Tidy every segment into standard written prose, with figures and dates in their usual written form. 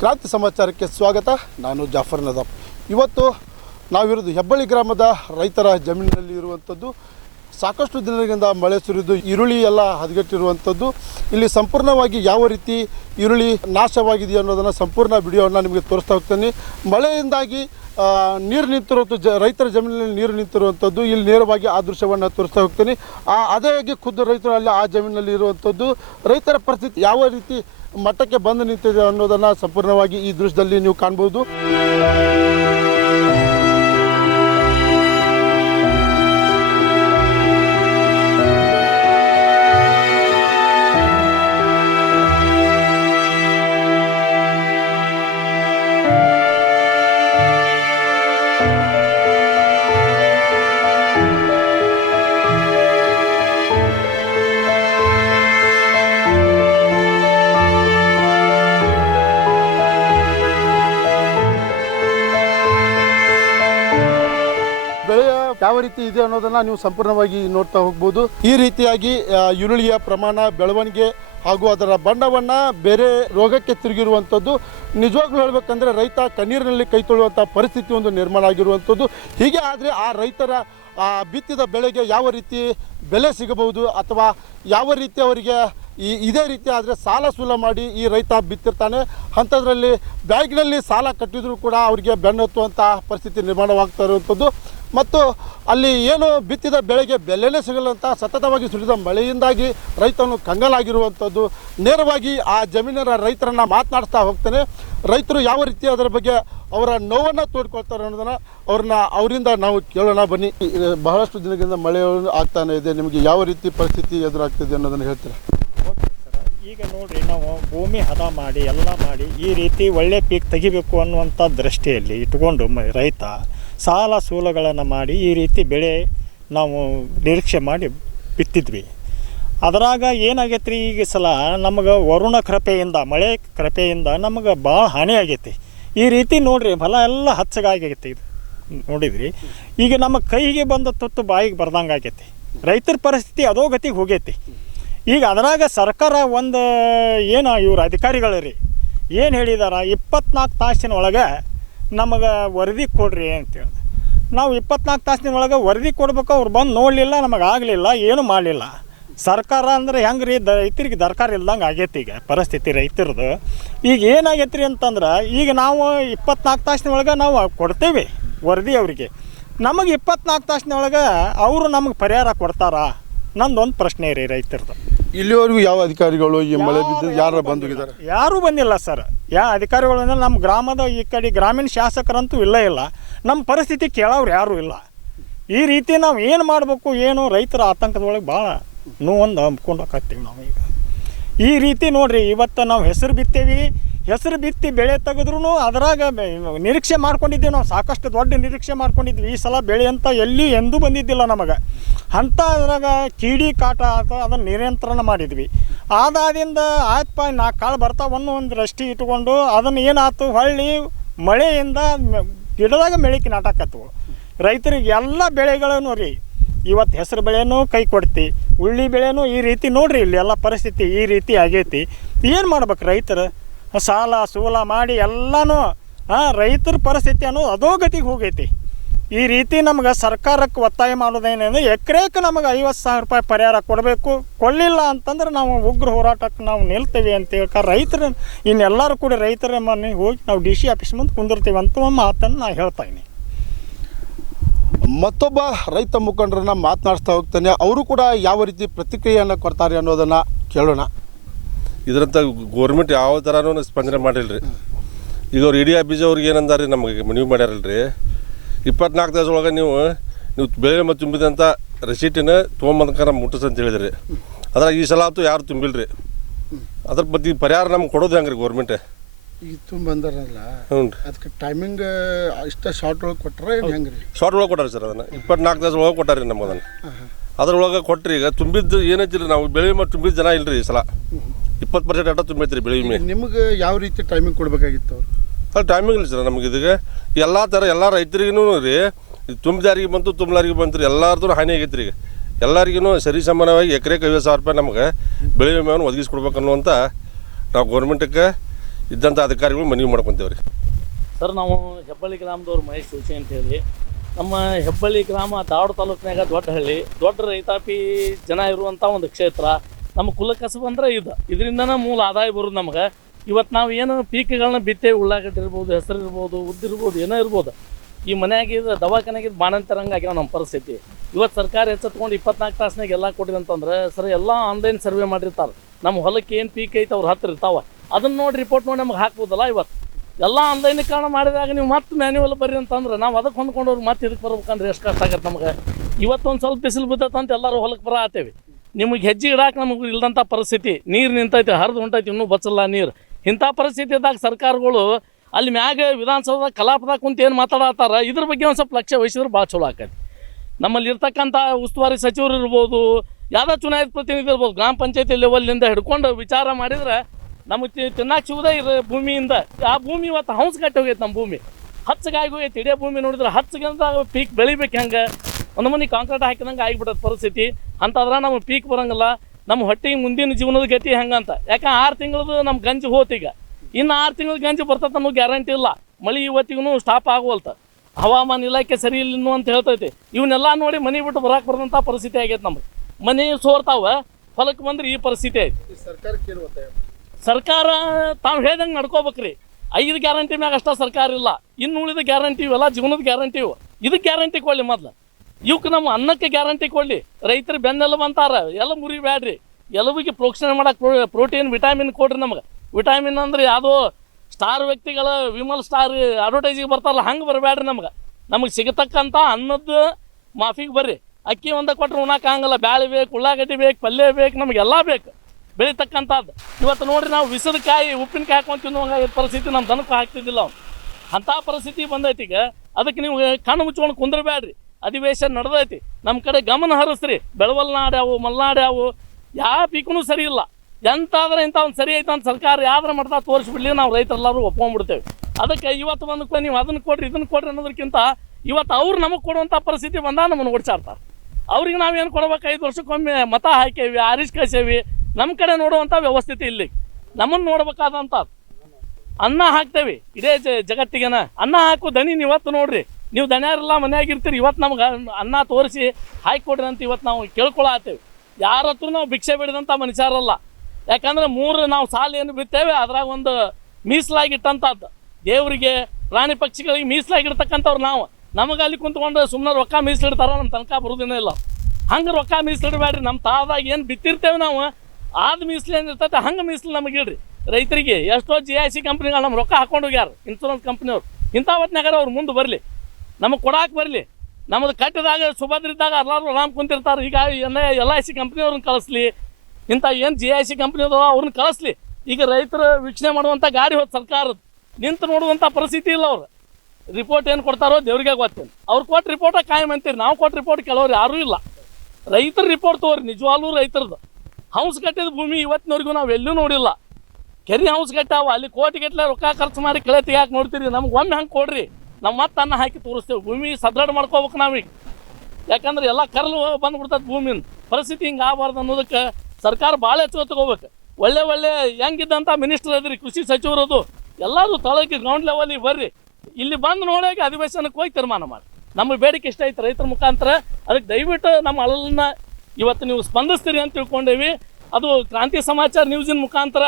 ಕ್ರಾಂತಿ ಸಮಾಚಾರಕ್ಕೆ ಸ್ವಾಗತ. ನಾನು ಜಾಫರ್ ನದಾಫ್. ಇವತ್ತು ನಾವಿರೋದು ಹೆಬ್ಬಳ್ಳಿ ಗ್ರಾಮದ ರೈತರ ಜಮೀನಿನಲ್ಲಿ ಇರುವಂಥದ್ದು. ಸಾಕಷ್ಟು ದಿನಗಳಿಂದ ಮಳೆ ಸುರಿದು ಈರುಳ್ಳಿ ಎಲ್ಲ ಹದಗೆಟ್ಟಿರುವಂಥದ್ದು. ಇಲ್ಲಿ ಸಂಪೂರ್ಣವಾಗಿ ಯಾವ ರೀತಿ ಈರುಳ್ಳಿ ನಾಶವಾಗಿದೆ ಅನ್ನೋದನ್ನು ಸಂಪೂರ್ಣ ವಿಡಿಯೋವನ್ನು ನಿಮಗೆ ತೋರಿಸ್ತಾ ಹೋಗ್ತೀನಿ. ಮಳೆಯಿಂದಾಗಿ ನೀರು ನಿಂತಿರುವಂಥ ರೈತರ ಜಮೀನಿನಲ್ಲಿ ನೀರು ನಿಂತಿರುವಂಥದ್ದು ಇಲ್ಲಿ ನೇರವಾಗಿ ಆ ದೃಶ್ಯವನ್ನು ತೋರಿಸ್ತಾ ಹೋಗ್ತೀನಿ. ಅದೇ ಖುದ್ದು ರೈತರು ಅಲ್ಲಿ ಆ ಜಮೀನಿನಲ್ಲಿ ಇರುವಂಥದ್ದು ರೈತರ ಪರಿಸ್ಥಿತಿ ಯಾವ ರೀತಿ ಮಟ್ಟಕ್ಕೆ ಬಂದು ನಿಂತಿದೆ ಅನ್ನೋದನ್ನು ಸಂಪೂರ್ಣವಾಗಿ ಈ ದೃಶ್ಯದಲ್ಲಿ ನೀವು ಕಾಣ್ಬೋದು. ಯಾವ ರೀತಿ ಇದೆ ಅನ್ನೋದನ್ನು ನೀವು ಸಂಪೂರ್ಣವಾಗಿ ನೋಡ್ತಾ ಹೋಗ್ಬೋದು. ಈ ರೀತಿಯಾಗಿ ಈರುಳ್ಳಿಯ ಪ್ರಮಾಣ, ಬೆಳವಣಿಗೆ ಹಾಗೂ ಅದರ ಬಣ್ಣವನ್ನ ಬೇರೆ ರೋಗಕ್ಕೆ ತಿರುಗಿರುವಂಥದ್ದು. ನಿಜವಾಗ್ಲೂ ಹೇಳಬೇಕಂದ್ರೆ ರೈತ ಕಣ್ಣೀರಿನಲ್ಲಿ ಕೈ ತೊಳುವಂಥ ಪರಿಸ್ಥಿತಿ ಒಂದು ನಿರ್ಮಾಣ ಆಗಿರುವಂಥದ್ದು. ಹೀಗೆ ಆದರೆ ಆ ರೈತರ ಬಿತ್ತಿದ ಬೆಳೆಗೆ ಯಾವ ರೀತಿ ಬೆಲೆ ಸಿಗಬಹುದು ಅಥವಾ ಯಾವ ರೀತಿ ಅವರಿಗೆ ಇದೇ ರೀತಿ ಆದರೆ ಸಾಲ ಸೂಲ ಮಾಡಿ ಈ ರೈತ ಬಿತ್ತಿರ್ತಾನೆ. ಅಂಥದ್ರಲ್ಲಿ ಬ್ಯಾಂಕ್ನಲ್ಲಿ ಸಾಲ ಕಟ್ಟಿದರೂ ಕೂಡ ಅವರಿಗೆ ಬೆನ್ನತ್ತುವಂಥ ಪರಿಸ್ಥಿತಿ ನಿರ್ಮಾಣವಾಗ್ತಾ ಇರುವಂಥದ್ದು. ಮತ್ತು ಅಲ್ಲಿ ಏನು ಬಿತ್ತಿದ ಬೆಳೆಗೆ ಬೆಲೆನೇ ಸಿಗಲ್ಲಂತ ಸತತವಾಗಿ ಸುರಿದ ಮಳೆಯಿಂದಾಗಿ ರೈತನು ಕಂಗಾಲಾಗಿರುವಂಥದ್ದು. ನೇರವಾಗಿ ಆ ಜಮೀನರ ರೈತರನ್ನು ಮಾತನಾಡಿಸ್ತಾ ಹೋಗ್ತಾನೆ. ರೈತರು ಯಾವ ರೀತಿ ಅದರ ಬಗ್ಗೆ ಅವರ ನೋವನ್ನು ತೋಡ್ಕೊಳ್ತಾರೆ ಅನ್ನೋದನ್ನು ಅವರಿಂದ ನಾವು ಕೇಳೋಣ ಬನ್ನಿ. ಬಹಳಷ್ಟು ದಿನಗಳಿಂದ ಮಳೆ ಆಗ್ತಾನೆ ಇದೆ, ನಿಮಗೆ ಯಾವ ರೀತಿ ಪರಿಸ್ಥಿತಿ ಎದುರಾಗ್ತಿದೆ ಅನ್ನೋದನ್ನು ಹೇಳ್ತೀರಾ? ಈಗ ನೋಡ್ರಿ, ನಾವು ಭೂಮಿ ಹದ ಮಾಡಿ ಎಲ್ಲ ಮಾಡಿ ಈ ರೀತಿ ಒಳ್ಳೆ ಪೀಕ್ ತೆಗಿಬೇಕು ಅನ್ನುವಂಥ ದೃಷ್ಟಿಯಲ್ಲಿ ಇಟ್ಕೊಂಡು ರೈತ ಸಾಲ ಸೂಲಗಳನ್ನು ಮಾಡಿ ಈ ರೀತಿ ಬೆಳೆ ನಾವು ನಿರೀಕ್ಷೆ ಮಾಡಿ ಬಿತ್ತಿದ್ವಿ. ಅದರಾಗ ಏನಾಗೈತೆ ರೀ, ಈಗ ಸಲ ನಮಗೆ ವರುಣ ಕೃಪೆಯಿಂದ, ಮಳೆ ಕೃಪೆಯಿಂದ ನಮಗೆ ಭಾಳ ಹಾನಿ ಆಗೈತಿ. ಈ ರೀತಿ ನೋಡ್ರಿ ಹೊಲ ಎಲ್ಲ ಹಚ್ಚಗಾಗೈತಿ. ಇದು ನೋಡಿದ್ರಿ, ಈಗ ನಮ್ಮ ಕೈಗೆ ಬಂದ ತುತ್ತು ಬಾಯಿಗೆ ಬರ್ದಂಗೆ ಆಗೈತಿ. ರೈತರ ಪರಿಸ್ಥಿತಿ ಅಧೋಗತಿಗೆ ಹೋಗೈತಿ. ಈಗ ಅದರಾಗ ಸರ್ಕಾರ ಒಂದು ಏನು ಇವ್ರ ಅಧಿಕಾರಿಗಳು ರೀ ಏನು ಹೇಳಿದಾರ, 24 ತಾಸಿನ ಒಳಗೆ ನಮಗೆ ವರದಿ ಕೊಡ್ರಿ ಅಂತೇಳಿ. ನಾವು 24 ತಾಸಿನ ಒಳಗೆ ವರದಿ ಕೊಡ್ಬೇಕು. ಅವ್ರು ಬಂದು ನೋಡಲಿಲ್ಲ, ನಮಗಾಗಲಿಲ್ಲ, ಏನೂ ಮಾಡಲಿಲ್ಲ. ಸರ್ಕಾರ ಅಂದರೆ ಹೆಂಗೆ ರೀ, ರೈತರಿಗೆ ದರ್ಕಾರ ಇಲ್ದಂಗೆ ಆಗೈತಿ ಈಗ ಪರಿಸ್ಥಿತಿ ರೈತರದು. ಈಗ ಏನಾಗೈತೆ ರೀ ಅಂತಂದ್ರೆ, ಈಗ ನಾವು 24 ತಾಸಿನ ಒಳಗೆ ನಾವು ಕೊಡ್ತೇವೆ ವರದಿ ಅವರಿಗೆ. ನಮಗೆ 24 ತಾಸಿನ ಒಳಗೆ ಅವರು ನಮಗೆ ಪರಿಹಾರ ಕೊಡ್ತಾರಾ? ನಂದೊಂದು ಪ್ರಶ್ನೆ ರೀ ರೈತರದು. ಇಲ್ಲಿವರೆಗೂ ಯಾವ ಅಧಿಕಾರಿಗಳು ಈ ಮಳೆ ಬಿದ್ದು ಯಾರು ಬಂದಿದ್ದಾರೆ? ಯಾರೂ ಬಂದಿಲ್ಲ ಸರ್. ಯಾವ ಅಧಿಕಾರಿಗಳು ಅಂದರೆ ನಮ್ಮ ಗ್ರಾಮದ ಈ ಕಡೆ ಗ್ರಾಮೀಣ ಶಾಸಕರಂತೂ ಇಲ್ಲ. ನಮ್ಮ ಪರಿಸ್ಥಿತಿ ಕೇಳೋರು ಯಾರೂ ಇಲ್ಲ. ಈ ರೀತಿ ನಾವು ಏನು ಮಾಡಬೇಕು, ಏನು ರೈತರ ಆತಂಕದೊಳಗೆ ಭಾಳ ನೋವೊಂದು ಹಮ್ಕೊಂಡು ಹೋಗ್ತೀವಿ ನಾವು. ಈಗ ಈ ರೀತಿ ನೋಡಿರಿ, ಇವತ್ತು ನಾವು ಹೆಸರು ಬಿತ್ತಿ ಬೆಳೆ ತೆಗೆದ್ರೂ ಅದರಾಗ ನಿರೀಕ್ಷೆ ಮಾಡ್ಕೊಂಡಿದ್ದೀವಿ ನಾವು. ಸಾಕಷ್ಟು ದೊಡ್ಡ ನಿರೀಕ್ಷೆ ಮಾಡ್ಕೊಂಡಿದ್ವಿ. ಈ ಸಲ ಬೆಳೆ ಅಂತ ಎಂದೂ ಬಂದಿದ್ದಿಲ್ಲ ನಮಗೆ. ಅಂಥ ಅದ್ರಾಗ ಕೀಡಿ ಕಾಟ ಅಥವಾ ಅದನ್ನು ನಿಯಂತ್ರಣ ಮಾಡಿದ್ವಿ. ಆದಾದಿಂದ ಆಯ್ತಪ್ಪ 4 ಕಾಳು ಬರ್ತಾವನ್ನೋ ಒಂದು ರಷ್ಟಿ ಇಟ್ಕೊಂಡು ಅದನ್ನು ಏನಾಯ್ತು, ಹೊಳ್ಳಿ ಮಳೆಯಿಂದ ಗಿಡದಾಗ ಮೆಳಿಕೆ ನಾಟಕತ್ವು. ರೈತರಿಗೆ ಎಲ್ಲ ಬೆಳೆಗಳೂ ರೀ ಇವತ್ತು ಹೆಸರು ಬೆಳೆನೂ ಕೈ ಕೊಡ್ತಿ, ಉಳ್ಳಿ ಬೆಳೆನೂ ಈ ರೀತಿ ನೋಡ್ರಿ. ಇಲ್ಲಿ ಎಲ್ಲ ಪರಿಸ್ಥಿತಿ ಈ ರೀತಿ ಆಗೈತಿ. ಏನು ಮಾಡ್ಬೇಕು ರೈತರು? ಸಾಲ ಸೂಲ ಮಾಡಿ ಎಲ್ಲನೂ ರೈತರ ಪರಿಸ್ಥಿತಿ ಅನ್ನೋದು ಅಧೋಗತಿಗೆ ಹೋಗೈತಿ. ಈ ರೀತಿ ನಮ್ಗೆ ಸರ್ಕಾರಕ್ಕೆ ಒತ್ತಾಯ ಮಾಡೋದೇನೆಂದರೆ ಎಕರೆಕ್ಕೆ ನಮಗೆ 50,000 ರೂಪಾಯಿ ಪರಿಹಾರ ಕೊಡಬೇಕು. ಕೊಡಲಿಲ್ಲ ಅಂತಂದ್ರೆ ನಾವು ಉಗ್ರ ಹೋರಾಟಕ್ಕೆ ನಾವು ನಿಲ್ತೇವೆ ಅಂತ ಹೇಳ್ತಾರೆ ರೈತರು. ಇನ್ನೆಲ್ಲರೂ ಕೂಡ ರೈತರ ಮನೆಗೆ ಹೋಗಿ ನಾವು DC ಆಫೀಸ್ ಮುಂದೆ ಕುಂದಿರ್ತೀವಿ ಅಂತ ಮಾತನ್ನು ನಾನು ಹೇಳ್ತಾಯಿನಿ. ಮತ್ತೊಬ್ಬ ರೈತ ಮುಖಂಡರನ್ನ ಮಾತನಾಡಿಸ್ತಾ ಹೋಗ್ತಾನೆ. ಅವರು ಕೂಡ ಯಾವ ರೀತಿ ಪ್ರತಿಕ್ರಿಯೆಯನ್ನು ಕೊಡ್ತಾರೆ ಅನ್ನೋದನ್ನು ಕೇಳೋಣ. ಇದರಂತ ಗೋರ್ಮೆಂಟ್ ಯಾವ ಥರನೂ ಸ್ಪಂದನೆ ಮಾಡಿಲ್ಲ ರೀ. ಈಗ ಅವ್ರು ಇಡೀ ಆಫೀಸ್ ಅವ್ರಿಗೆ ಏನಂದಾರೆ, ನಮಗೆ ಮನವಿ ಮಾಡ್ಯಾರಲ್ರಿ, 24 ತಾಸೊಳಗೆ ನೀವು ಬೆಳೆ ತುಂಬಿದಂಥ ರೆಸಿಟಿನ ತೊಗೊಂಬಂದ್ಕಾರ ಮುಟ್ಟಿಸ್ ಅಂತ ಹೇಳಿದ್ರಿ. ಅದ್ರಾಗ ಈ ಸಲ ಅಂತೂ ಯಾರು ತುಂಬಿಲ್ರಿ. ಅದ್ರ ಬಗ್ಗೆ ಪರಿಹಾರ ನಮ್ಗೆ ಕೊಡೋದು ಹೆಂಗೆ ರೀ ಗೌರ್ಮೆಂಟ್? ಈಗ ಬಂದಾರಲ್ಲ, ಹ್ಞೂ ರೀ. ಅದಕ್ಕೆ ಟೈಮಿಂಗ್ ಇಷ್ಟ ಶಾರ್ಟ್ ಒಳಗೆ ಕೊಟ್ಟರೆ ಹೆಂಗೆ ರೀ? ಶಾರ್ಟ್ ಒಳಗೆ ಕೊಟ್ಟಾರೆ ಸರ್. ಅದನ್ನು 24 ತಾಸು ಒಳಗೆ ಕೊಟ್ಟಾರೆ ರೀ ನಮ್ಗೆ. ಅದನ್ನು ಅದ್ರೊಳಗೆ ಕೊಟ್ರಿ. ಈಗ ತುಂಬಿದ್ದು ಏನೈತಿ ರೀ, ನಾವು ಬೆಳೆ ವಿಮೆ ತುಂಬಿದ ಜನ ಇಲ್ರಿ ಈ ಸಲ. 20% ಅಟ ತುಂಬೈತಿ ರೀ ಬೆಳೆ ವಿಮೆ. ನಿಮ್ಗೆ ಯಾವ ರೀತಿ ಟೈಮಿಂಗ್ ಕೊಡಬೇಕಾಗಿತ್ತು ಅವ್ರು? ಅಲ್ಲಿ ಟೈಮಿಂಗ್ ಇಲ್ಲ ಸರ್ ನಮಗೆ. ಇದಕ್ಕೆ ಎಲ್ಲ ಥರ ಎಲ್ಲ ರೈತರಿಗೂ ರೀ ತುಂಬಿದಾರಿಗೆ ಬಂತು, ತುಂಬಲಾರಿಗೆ ಬಂತು ರೀ, ಎಲ್ಲರದ್ದು ಹಾನಿ ಆಗೈತೆ ರೀ. ಈಗ ಎಲ್ಲರಿಗೂ ಸರಿ ಸಮಾನವಾಗಿ ಎಕರೆಗೆ 50,000 ರೂಪಾಯಿ ನಮ್ಗೆ ಬೆಳೆ ವಿಮೆಯನ್ನು ಒದಗಿಸ್ಕೊಡ್ಬೇಕು ಅನ್ನುವಂಥ ನಾವು ಗೌರ್ಮೆಂಟಕ್ಕೆ ಇದ್ದಂಥ ಅಧಿಕಾರಿಗಳು ಮನವಿ ಮಾಡ್ಕೊತೇವೆ ರೀ. ಸರ್, ನಾವು ಹೆಬ್ಬಳ್ಳಿ ಗ್ರಾಮದವ್ರು ಮಹೇಶ್ ಜೋಶಿ ಅಂತೇಳಿ. ನಮ್ಮ ಹೆಬ್ಬಳ್ಳಿ ಗ್ರಾಮ ಧಾರವಾಡ ತಾಲೂಕಿನಾಗ ದೊಡ್ಡ ಹಳ್ಳಿ, ದೊಡ್ಡ ರೈತಾಪಿ ಜನ ಇರುವಂಥ ಒಂದು ಕ್ಷೇತ್ರ. ನಮ್ಮ ಕುಲಕಸಬು ಅಂದ್ರೆ ಇದರಿಂದನೇ ಮೂಲ ಆದಾಯ ಬರೋದು ನಮ್ಗೆ. ಇವತ್ತು ನಾವು ಏನು ಪೀಕ್ಗಳನ್ನ ಬಿತ್ತೇವೆ, ಉಳ್ಳಾಗಡ್ಡಿ ಇರ್ಬೋದು, ಹೆಸರು ಇರ್ಬೋದು, ಉದ್ದಿರ್ಬೋದು, ಏನೋ ಇರ್ಬೋದು, ಈ ಮನೆಯಾಗಿದ್ದು ದವಾಖಾನೆಗಿದ್ದು ಬಾಣಂತರಂಗೆ ಆಗ್ಯಾವ ನಮ್ಮ ಪರಿಸ್ಥಿತಿ. ಇವತ್ತು ಸರ್ಕಾರ ಎಚ್ಚೆತ್ಕೊಂಡು 24 ತಾಸ್ನಾಗ ಎಲ್ಲ ಕೊಡ್ರಿ ಅಂತಂದ್ರೆ ಸರ್, ಎಲ್ಲ ಆನ್ಲೈನ್ ಸರ್ವೆ ಮಾಡಿರ್ತಾರೆ. ನಮ್ಮ ಹೊಲಕ್ಕೆ ಏನು ಪೀಕ್ ಐತೆ ಅವ್ರು ಹತ್ತಿರ ಇರ್ತಾವೆ, ಅದನ್ನು ನೋಡಿ ರಿಪೋರ್ಟ್ ನೋಡಿ ನಮ್ಗೆ ಹಾಕ್ಬೋದಲ್ಲ. ಇವತ್ತು ಎಲ್ಲ ಆನ್ಲೈನೀಕರಣ ಮಾಡಿದಾಗ ನೀವು ಮತ್ತೆ ಮ್ಯಾನ್ಯುವಲ್ ಬರ್ರಿ ಅಂತಂದ್ರೆ ನಾವು ಅದಕ್ಕೆ ಹೊಂದ್ಕೊಂಡವ್ರು ಮತ್ತೆ ಇದಕ್ಕೆ ಬರ್ಬೇಕಂದ್ರೆ ಎಷ್ಟು ಕಷ್ಟ ಆಗತ್ತೆ ನಮ್ಗೆ. ಇವತ್ತೊಂದು ಸ್ವಲ್ಪ ಬಿಸಿಲು ಬಿದ್ದೈತೆ ಅಂತ ಎಲ್ಲರೂ ಹೊಲಕ್ಕೆ ಬರ ಆತೇವೆ. ನಿಮಗೆ ಹೆಜ್ಜೆ ಇಡಾಕೆ ನಮಗೆ ಇಲ್ದಂಥ ಪರಿಸ್ಥಿತಿ. ನೀರು ನಿಂತೈತೆ, ಹರಿದು ಹೊಂಟೈತಿ, ಇನ್ನೂ ಬಚ್ಚಲ್ಲ ನೀರು. ಇಂಥ ಪರಿಸ್ಥಿತಿದಾಗ ಸರ್ಕಾರಗಳು ಅಲ್ಲಿ ಮ್ಯಾಗ ವಿಧಾನಸೌಧ ಕಲಾಪದಾಗ ಕುಂತು ಏನು ಮಾತಾಡತ್ತಾರ, ಇದ್ರ ಬಗ್ಗೆ ಒಂದು ಸ್ವಲ್ಪ ಲಕ್ಷ್ಯ ವಹಿಸಿದ್ರೆ ಭಾಳ ಚಲೋ ಆಕೈತಿ. ನಮ್ಮಲ್ಲಿ ಇರ್ತಕ್ಕಂಥ ಉಸ್ತುವಾರಿ ಸಚಿವರು ಇರ್ಬೋದು, ಯಾವುದೋ ಚುನಾಯಿತ ಪ್ರತಿನಿಧಿ ಇರ್ಬೋದು, ಗ್ರಾಮ ಪಂಚಾಯತಿ ಲೆವೆಲ್ನಿಂದ ಹಿಡ್ಕೊಂಡು ವಿಚಾರ ಮಾಡಿದ್ರೆ ನಮಗೆ ತಿನ್ನಕ್ಕೆ ಸಿಗೋದೇ ಭೂಮಿಯಿಂದ. ಆ ಭೂಮಿ ಇವತ್ತು ಹಂಸಗಟ್ಟಿ ಹೋಗೈತೆ. ನಮ್ಮ ಭೂಮಿ ಹಚ್ಚಗಾಗಿ ಹೋಗೈತೆ. ಇಡೀ ಭೂಮಿ ನೋಡಿದ್ರೆ ಹಚ್ಚಗಂತ ಪೀಕ್ ಬೆಳಿಬೇಕು. ಹೆಂಗೆ ಒಂದು ಮನೆ ಕಾಂಕ್ರೀಟ್ ಹಾಕಿದಂಗೆ ಆಗಿಬಿಡೋದು ಪರಿಸ್ಥಿತಿ. ಅಂತಾದ್ರೆ ನಮಗೆ ಪೀಕ್ ಬರೋಂಗಿಲ್ಲ. ನಮ್ಮ ಹೊಟ್ಟೆಗೆ ಮುಂದಿನ ಜೀವನದ ಗತಿ ಹೆಂಗಂತ. ಯಾಕೆ 6 ತಿಂಗಳದು ನಮ್ಮ ಗಂಜಿ ಹೋತೀಗ, ಇನ್ನು 6 ತಿಂಗಳ ಗಂಜಿ ಬರ್ತದೆ ಅನ್ನೋ ಗ್ಯಾರಂಟಿ ಇಲ್ಲ. ಮಳೆ ಇವತ್ತಿಗೂ ಸ್ಟಾಪ್ ಆಗುವಲ್ತ. ಹವಾಮಾನ ಇಲಾಖೆ ಸರಿ ಇಲ್ಲ ಇನ್ನೂ ಅಂತ ಹೇಳ್ತೈತಿ. ಇವನ್ನೆಲ್ಲ ನೋಡಿ ಮನೆ ಬಿಟ್ಟು ಬರಕ್ಕೆ ಬರೋದಂಥ ಪರಿಸ್ಥಿತಿ ಆಗೈತೆ. ನಮ್ಗೆ ಮನೆ ಸೋರ್ತಾವ, ಹೊಲಕ್ಕೆ ಬಂದ್ರೆ ಈ ಪರಿಸ್ಥಿತಿ ಐತಿ. ಸರ್ಕಾರ ತಾವು ಹೇಳ್ದಂಗೆ ನಡ್ಕೋಬೇಕ್ರಿ. 5 ಗ್ಯಾರಂಟಿ ಮ್ಯಾಗ ಅಷ್ಟ ಸರ್ಕಾರ ಇಲ್ಲ. ಇನ್ನು ಉಳಿದ ಗ್ಯಾರಂಟಿ ಇವೆಲ್ಲ ಜೀವನದ ಗ್ಯಾರಂಟಿ ಇವು. ಇದಕ್ಕೆ ಗ್ಯಾರಂಟಿ ಕೊಡಲಿ ಮೊದ್ಲು. ಇವಕ್ಕೆ ನಮ್ಮ ಅನ್ನಕ್ಕೆ ಗ್ಯಾರಂಟಿ ಕೊಡಲಿ. ರೈತರು ಬೆನ್ನೆಲ್ಲ ಬಂತಾರ, ಎಲ್ಲ ಮುರಿಬೇಡ್ರಿ. ಎಲ್ಲವಿಗೆ ಪ್ರೋಕ್ಷಣೆ ಮಾಡಕ್ಕೆ ಪ್ರೋಟೀನ್ ವಿಟಾಮಿನ್ ಕೊಡ್ರಿ. ನಮ್ಗೆ ವಿಟಾಮಿನ್ ಅಂದ್ರೆ ಯಾವುದೋ ಸ್ಟಾರ್ ವ್ಯಕ್ತಿಗಳ ವಿಮಲ್ ಸ್ಟಾರ್ ಅಡ್ವರ್ಟೈಸಿಗೆ ಬರ್ತಾರಲ್ಲ, ಹಂಗೆ ಬರಬೇಡ್ರಿ. ನಮಗೆ ಸಿಗತಕ್ಕಂಥ ಅನ್ನದ ಮಾಫಿಗೆ ಬರ್ರಿ. ಅಕ್ಕಿ ಒಂದ ಕೊಟ್ಟರೆ ಉಣ್ಣಕ್ಕಾಗಲ್ಲ. ಬ್ಯಾಳೆ ಬೇಕು, ಉಳ್ಳಾಗಡ್ಡಿ ಬೇಕು, ಪಲ್ಯ ಬೇಕು, ನಮಗೆಲ್ಲ ಬೇಕು ಬೆಳೀತಕ್ಕಂಥದ್ದು. ಇವತ್ತು ನೋಡಿರಿ, ನಾವು ವಿಸದಕಾಯಿ ಉಪ್ಪಿನಕಾಯಿ ಹಾಕೊಂಡು ತಿನ್ನುವಂಗೆ ಪರಿಸ್ಥಿತಿ ನಮ್ಮ ದನಕ್ಕೆ ಹಾಕ್ತಿದ್ದಿಲ್ಲ. ಅಂಥ ಪರಿಸ್ಥಿತಿ ಬಂದೈತಿ. ಈಗ ಅದಕ್ಕೆ ನೀವು ಕಣ್ಣು ಮುಚ್ಕೊಂಡು ಕುಂದ್ರಬೇಡ್ರಿ. ಅಧಿವೇಶನ ನಡೆದೈತಿ. ನಮ್ಮ ಕಡೆ ಗಮನ ಹರಿಸ್ರಿ. ಬೆಳವಲ್ನಾಡ್ಯಾವು, ಮಲ್ನಾಡ್ಯಾವು, ಯಾವ ಪೀಕೂ ಸರಿ ಇಲ್ಲ. ಎಂತಾದ್ರೆ ಇಂಥ ಒಂದು ಸರಿ ಐತೆ ಅಂತ ಸರ್ಕಾರ ಯಾವ್ದಾರ ಮಾಡ್ತಾ ತೋರಿಸ್ಬಿಡ್ಲಿ, ನಾವು ರೈತರೆಲ್ಲರೂ ಒಪ್ಕೊಂಡ್ಬಿಡ್ತೇವೆ. ಅದಕ್ಕೆ ಇವತ್ತು ಬಂದು ನೀವು ಅದನ್ನು ಕೊಡ್ರಿ, ಇದನ್ನು ಕೊಡ್ರಿ ಅನ್ನೋದಕ್ಕಿಂತ ಇವತ್ತು ಅವ್ರು ನಮಗೆ ಕೊಡುವಂಥ ಪರಿಸ್ಥಿತಿ ಬಂದಾಗ ನಮ್ಮನ್ನು ಓಡಿಸಾಡ್ತಾರೆ. ಅವ್ರಿಗೆ ನಾವೇನು ಕೊಡ್ಬೇಕು? 5 ವರ್ಷಕ್ಕೊಮ್ಮೆ ಮತ ಹಾಕೇವಿ, ಆರಿಸ್ ಕಳ್ಸೇವಿ. ನಮ್ಮ ಕಡೆ ನೋಡುವಂಥ ವ್ಯವಸ್ಥಿತಿ ಇಲ್ಲಿ. ನಮ್ಮನ್ನು ನೋಡ್ಬೇಕಾದಂಥ ಅನ್ನ ಹಾಕ್ತೇವೆ ಇಡೇ ಜಗತ್ತಿಗೆನ. ಅನ್ನ ಹಾಕು ದನಿ ಇವತ್ತು ನೋಡ್ರಿ, ನೀವು ದಣ್ಯಾರೆಲ್ಲ ಮನೆಯಾಗಿರ್ತೀರಿ. ಇವತ್ತು ನಮ್ಗೆ ಅನ್ನ ತೋರಿಸಿ ಹಾಕಿಕೊಡ್ರಿ ಅಂತ ಇವತ್ತು ನಾವು ಕೇಳ್ಕೊಳತ್ತೇವೆ. ಯಾರ ಹತ್ರ ನಾವು ಭಿಕ್ಷೆ ಬಿಡಿದಂಥ ಮನುಷ್ಯರಲ್ಲ. ಯಾಕಂದ್ರೆ 3 ನಾವು ಸಾಲ ಏನು ಬಿತ್ತೇವೆ ಅದ್ರಾಗ ಒಂದು ಮೀಸಲಾಗಿಟ್ಟಂಥದ್ದು ದೇವರಿಗೆ, ಪ್ರಾಣಿ ಪಕ್ಷಿಗಳಿಗೆ ಮೀಸಲಾಗಿಡ್ತಕ್ಕಂಥವ್ರು ನಾವು. ನಮಗೆ ಅಲ್ಲಿ ಕುಂತ್ಕೊಂಡು ಸುಮ್ಮನೆ ರೊಕ್ಕ ಮೀಸಲಿಡ್ತಾರ, ನಮ್ಮ ತನಕ ಬರೋದಿನ ಇಲ್ಲ. ಹಂಗೆ ರೊಕ್ಕ ಮೀಸಲಿಡಬೇಡ್ರಿ. ನಮ್ಮ ತಾದಾಗ ಏನು ಬಿತ್ತಿರ್ತೇವೆ ನಾವು, ಆದ ಮೀಸಲು ಏನಿರ್ತೈತೆ ಹಂಗೆ ಮೀಸಲು ನಮಗೆ ಇಡ್ರಿ. ರೈತರಿಗೆ ಎಷ್ಟೋ GIC ಕಂಪ್ನಿಗಳು ನಮ್ಮ ರೊಕ್ಕ ಹಾಕೊಂಡು ಹೋಗ್ಯಾರ, ಇನ್ಶೂರೆನ್ಸ್ ಕಂಪ್ನಿಯವ್ರು. ಇಂಥ ಹೊತ್ನಾಗಾರ ಅವ್ರು ಮುಂದೆ ಬರಲಿ, ನಮಗೆ ಕೊಡಾಕೆ ಬರಲಿ. ನಮ್ಮದು ಕಟ್ಟಿದಾಗ ಸುಭದ್ರ ಇದ್ದಾಗ ಎಲ್ಲರೂ ಆರಾಮ್ ಕುಂತಿರ್ತಾರೆ. ಈಗ LIC ಕಂಪ್ನಿಯವ್ರನ್ನ ಕಳಿಸ್ಲಿ, ಇಂಥ ಏನು GIC ಕಂಪ್ನಿಯವ್ರು ಅವ್ರನ್ನ ಕಳಿಸ್ಲಿ. ಈಗ ರೈತರು ವೀಕ್ಷಣೆ ಮಾಡುವಂಥ ಗಾಡಿ ಹೋದ ಸರ್ಕಾರದ ನಿಂತು ನೋಡುವಂಥ ಪರಿಸ್ಥಿತಿ ಇಲ್ಲ. ಅವ್ರು ರಿಪೋರ್ಟ್ ಏನು ಕೊಡ್ತಾರೋ ದೇವ್ರಿಗೆ ಗೊತ್ತೇನು. ಅವ್ರು ಕೊಟ್ಟು ರಿಪೋರ್ಟ ಕಾಯಂ ಅಂತೀರಿ, ನಾವು ಕೊಟ್ಟು ರಿಪೋರ್ಟ್ ಕೆಲವ್ರು ಯಾರೂ ಇಲ್ಲ. ರೈತರ ರಿಪೋರ್ಟ್ ತೋರಿ, ನಿಜವಾಗ್ಲೂ ರೈತರದ್ದು. ಹೌಸ್ ಕಟ್ಟಿದ ಭೂಮಿ ಇವತ್ತಿನವರೆಗೂ ನಾವು ಎಲ್ಲೂ ನೋಡಿಲ್ಲ. ಕೆರೆ ಹೌಸ್ ಕಟ್ಟಾವ, ಅಲ್ಲಿ ಕೋಟಿಗಟ್ಟಲೆ ರೊಕ್ಕ ಖರ್ಚು ಮಾಡಿ ಕೆಳೆ ತೆಗಿಯಾಕೆ ನೋಡ್ತೀರಿ. ನಮ್ಗೆ ಒಮ್ಮೆ ಹಂಗೆ ಕೊಡ್ರಿ, ನಾವು ಮತ್ತೆ ಅನ್ನ ಹಾಕಿ ತೋರಿಸ್ತೇವೆ. ಭೂಮಿ ಸದೃಢ ಮಾಡ್ಕೋಬೇಕು ನಾವೀಗ. ಯಾಕಂದ್ರೆ ಎಲ್ಲ ಕರ್ಲು ಬಂದ್ಬಿಡ್ತದೆ ಭೂಮಿನ ಪರಿಸ್ಥಿತಿ. ಹಿಂಗೆ ಆಗಬಾರ್ದು ಅನ್ನೋದಕ್ಕೆ ಸರ್ಕಾರ ಭಾಳ ಎಚ್ಚರ ತಗೋಬೇಕು. ಒಳ್ಳೆ ಹೆಂಗಿದ್ದಂಥ ಮಿನಿಸ್ಟರ್ ಅದ್ರಿ, ಕೃಷಿ ಸಚಿವರದು, ಎಲ್ಲರೂ ತಳಕ್ಕೆ ಗ್ರೌಂಡ್ ಲೆವೆಲಿಗೆ ಬರ್ರಿ. ಇಲ್ಲಿ ಬಂದು ನೋಡೋಕೆ ಅಧಿವೇಶನಕ್ಕೆ ಹೋಗಿ ತೀರ್ಮಾನ ಮಾಡಿ. ನಮ್ಮ ಬೇಡಿಕೆ ಇಷ್ಟ ಐತೆ ರೈತರ ಮುಖಾಂತರ. ಅದಕ್ಕೆ ದಯವಿಟ್ಟು ನಮ್ಮ ಅಳಲನ್ನ ಇವತ್ತು ನೀವು ಸ್ಪಂದಿಸ್ತೀರಿ ಅಂತ ತಿಳ್ಕೊಂಡೇವಿ. ಅದು ಕ್ರಾಂತಿ ಸಮಾಚಾರ ನ್ಯೂಸಿನ ಮುಖಾಂತರ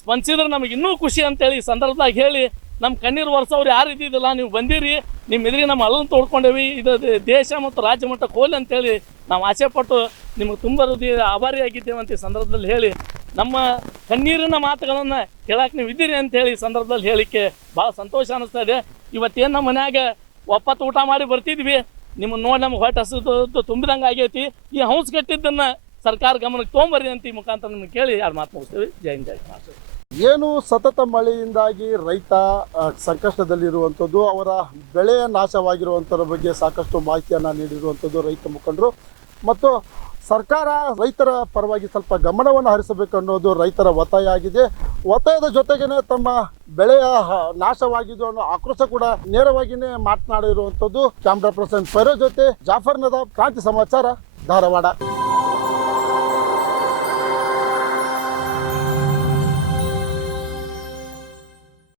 ಸ್ಪಂದಿಸಿದ್ರೆ ನಮಗೆ ಇನ್ನೂ ಖುಷಿ ಅಂತೇಳಿ ಈ ಸಂದರ್ಭದಾಗ ಹೇಳಿ, ನಮ್ಮ ಕಣ್ಣೀರು ವರ್ಷವ್ರು ಯಾರು ಇದ್ದಿದ್ದಿಲ್ಲ, ನೀವು ಬಂದಿರಿ, ನಿಮ್ಮ ಎದುರಿಗೆ ನಮ್ಮ ಅಳಲನ್ನು ತೋಡ್ಕೊಂಡೇವಿ. ಇದು ದೇಶ ಮತ್ತು ರಾಜ್ಯ ಮಟ್ಟಕ್ಕೆ ಹೋಲಿ ಅಂತೇಳಿ ನಾವು ಆಸೆಪಟ್ಟು ನಿಮಗೆ ತುಂಬ ಆಭಾರಿಯಾಗಿದ್ದೇವೆ ಅಂತ ಈ ಸಂದರ್ಭದಲ್ಲಿ ಹೇಳಿ, ನಮ್ಮ ಕಣ್ಣೀರಿನ ಮಾತುಗಳನ್ನು ಹೇಳಕ್ಕೆ ನೀವು ಇದ್ದೀರಿ ಅಂತೇಳಿ ಈ ಸಂದರ್ಭದಲ್ಲಿ ಹೇಳಿಕ್ಕೆ ಭಾಳ ಸಂತೋಷ ಅನ್ನಿಸ್ತಾ ಇದೆ. ಇವತ್ತೇನು ನಮ್ಮ ಮನ್ಯಾಗ ಒಪ್ಪತ್ತು ಊಟ ಮಾಡಿ ಬರ್ತಿದ್ವಿ, ನಿಮ್ಮನ್ನು ನೋಡಿ ನಮ್ಗೆ ಹೊಟ್ಟೆ ಹಸಿದು ತುಂಬಿದಂಗೆ ಆಗೈತಿ. ಈ ಹೌಸ್ ಕಟ್ಟಿದ್ದನ್ನು ಸರ್ಕಾರ ಗಮನಕ್ಕೆ ತೊಗೊಂಬರ್ರಿ ಅಂತ ಈ ಮುಖಾಂತರ ನಿಮ್ಗೆ ಕೇಳಿ ಯಾರು ಮಾತು ಮುಗಿಸ್ತೀವಿ. ಜೈ ಹಿಂದ್, ಜೈ ಕರ್ನಾಟಕ. ಏನು ಸತತ ಮಳೆಯಿಂದಾಗಿ ರೈತ ಸಂಕಷ್ಟದಲ್ಲಿರುವಂಥದ್ದು, ಅವರ ಬೆಳೆ ನಾಶವಾಗಿರುವಂಥದ್ರ ಬಗ್ಗೆ ಸಾಕಷ್ಟು ಮಾಹಿತಿಯನ್ನು ನೀಡಿರುವಂಥದ್ದು ರೈತ ಮುಖಂಡರು. ಮತ್ತು ಸರ್ಕಾರ ರೈತರ ಪರವಾಗಿ ಸ್ವಲ್ಪ ಗಮನವನ್ನು ಹರಿಸಬೇಕು ಅನ್ನೋದು ರೈತರ ಒತ್ತಾಯ ಆಗಿದೆ. ಒತ್ತಾಯದ ಜೊತೆಗೇನೆ ತಮ್ಮ ಬೆಳೆಯ ನಾಶವಾಗಿದ್ದು ಅನ್ನೋ ಆಕ್ರೋಶ ಕೂಡ ನೇರವಾಗಿಯೇ ಮಾತನಾಡಿರುವಂಥದ್ದು. ಕ್ಯಾಮ್ರಾ ಪರ್ಸನ್ ಫೈರೋಜ್ ಜೊತೆ ಜಾಫರ್ ನದಾಬ್, ಕ್ರಾಂತಿ ಸಮಾಚಾರ, ಧಾರವಾಡ.